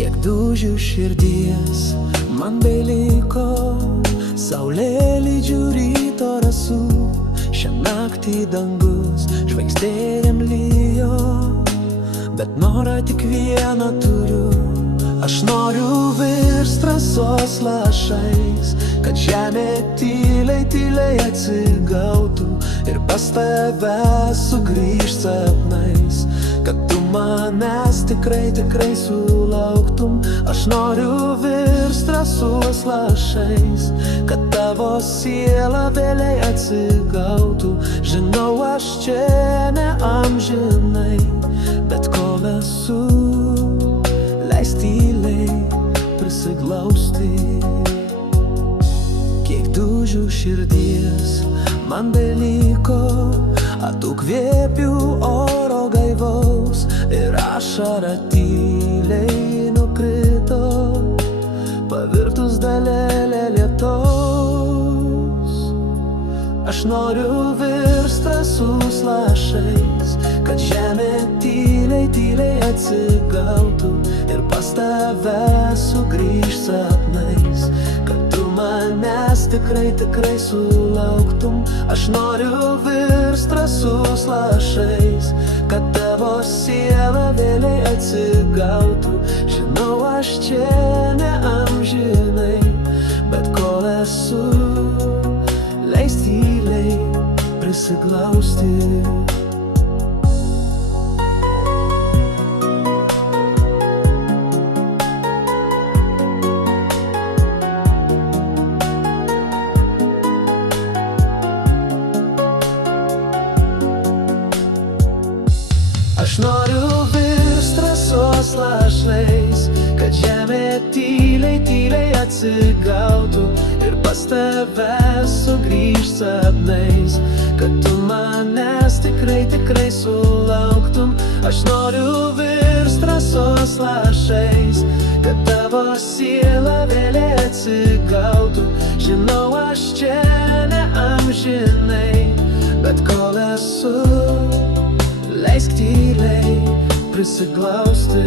Kiek dūžių širdies man beliko, saulėlydžių ryto rasų, šią naktį dangus žvaigždėm lijo, bet norą tik vieną turiu. Aš noriu virst rasos lašais, kad žemė tyliai, tyliai atsigautų ir pas tave sugrįžt sapnais, kad tu manęs tikrai, tikrai sulauktum. Aš noriu virst rasos lašais, kad tavo siela vėliai atsigautų. Žinau, aš čia ne amžinai, bet kol esu, leis tyliai prisiglausti. Kiek dūžių širdies man beliko, atokvėpių oro gaivaus ir ašara tyliai nukrito, pavirtus dalelė lietaus. Aš noriu virst rasos lašais, kad žemė tyliai, tyliai atsigautų ir pas tave sugrįžt sapnais, kad tu manęs tikrai, tikrai sulauktum. Aš noriu virst rasos lašais, kad tavo siela vėliai atsigautų. Žinau, aš čia ne amžinai, bet kol esu, leis tyliai prisiglausti. Aš noriu virst rasos lašais, kad žemė tyliai, tyliai atsigautų ir pas tave sugrįžt sapnais, kad tu manęs tikrai, tikrai sulauktum. Aš noriu virst rasos lašais, kad tavo siela vėliai atsigautų. Žinau, aš čia ne amžinai, bet kol esu, leisk tyliai prisiglausti.